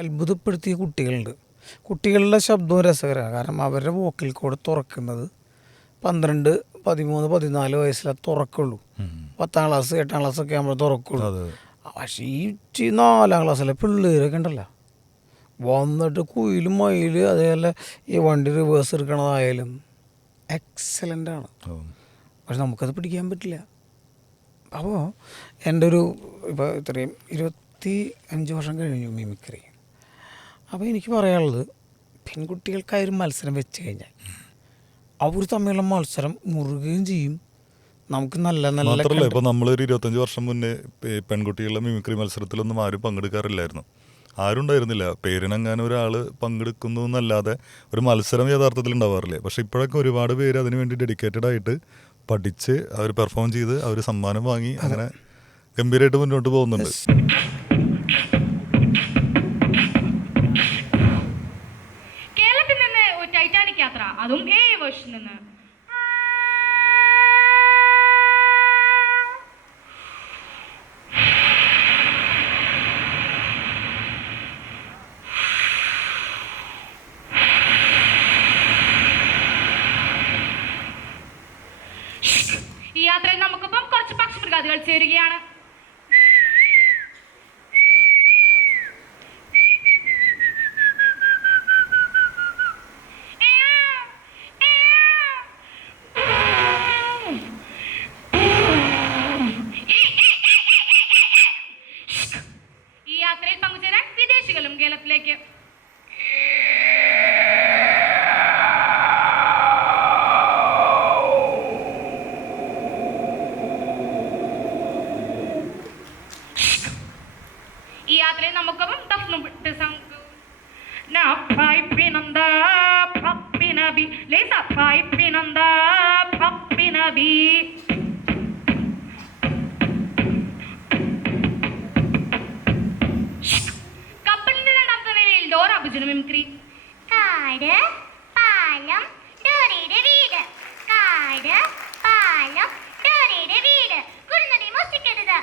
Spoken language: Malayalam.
അത്ഭുതപ്പെടുത്തിയ കുട്ടികളുണ്ട്. കുട്ടികളുടെ ശബ്ദവും രസകരമാണ്. കാരണം അവരുടെ വോക്കൽ കോഡ് തുറക്കുന്നത് 12, 13, 14 വയസ്സിലെ തുറക്കുള്ളൂ. 10ാം ക്ലാസ് 8ാം ക്ലാസ് ഒക്കെ ആകുമ്പോൾ തുറക്കുള്ളൂ. പക്ഷേ ഈ 4ാം ക്ലാസ്സിലെ പിള്ളേരൊക്കെ ഉണ്ടല്ലോ, വന്നിട്ട് കുയിലും മയില് അതേപോലെ ഈ വണ്ടി റിവേഴ്സ് എടുക്കണതായാലും എക്സലൻ്റാണ്. പക്ഷെ നമുക്കത് പിടിക്കാൻ പറ്റില്ല. അപ്പോൾ എൻ്റെ ഇപ്പോൾ ഇത്രയും 25 വർഷം കഴിഞ്ഞു മിമിക്രി. അപ്പോൾ എനിക്ക് പറയാനുള്ളത്, പെൺകുട്ടികൾക്കായൊരു മത്സരം വെച്ച് കഴിഞ്ഞാൽ അവർ തമ്മിലുള്ള മത്സരം മുറുകയും ചെയ്യും. നമുക്ക് നല്ല മാത്രമല്ല, ഇപ്പോൾ നമ്മളൊരു 25 വർഷം മുന്നേ പെൺകുട്ടികളുടെ മിമിക്രി മത്സരത്തിലൊന്നും ആരും പങ്കെടുക്കാറില്ലായിരുന്നു. ആരും ഉണ്ടായിരുന്നില്ല. പേരിനെങ്ങാനും ഒരാൾ പങ്കെടുക്കുന്നു എന്നല്ലാതെ ഒരു മത്സരം യഥാർത്ഥത്തിൽ ഉണ്ടാവാറില്ലേ. പക്ഷെ ഇപ്പോഴൊക്കെ ഒരുപാട് പേര് അതിനു വേണ്ടി ഡെഡിക്കേറ്റഡ് ആയിട്ട് പഠിച്ച് അവർ പെർഫോം ചെയ്ത് അവർ സമ്മാനം വാങ്ങി അങ്ങനെ ഗംഭീരമായിട്ട് മുന്നോട്ട് പോകുന്നുണ്ട്. കേരളത്തിൽ നിന്ന് ഒരു ടൈറ്റാനിക് യാത്ര, അതും വേർഷനിൽ നിന്ന്. ഈ യാത്രയിൽ നമുക്കിപ്പം കുറച്ച് പക്ഷിമൃഗാദികൾ ചേരുകയാണ്. ഈ യാത്രയിൽ പങ്കുചേരാൻ വിദേശികളും കേരളത്തിലേക്ക്. ഈ യാത്രയിൽ നമുക്കൊപ്പം ദഫ്നുമിട്ട് കപ്പലിന്റെ രണ്ടാമത്തെ നിലയിൽ ഡോറ ബുജിന് മിമിക്രി. കാട് പാലം ഡോറയുടെ വീട്, കാട് പാലം ഡോറയുടെ വീട്, കുറുനടി മോഷ്ടിക്കരുത്,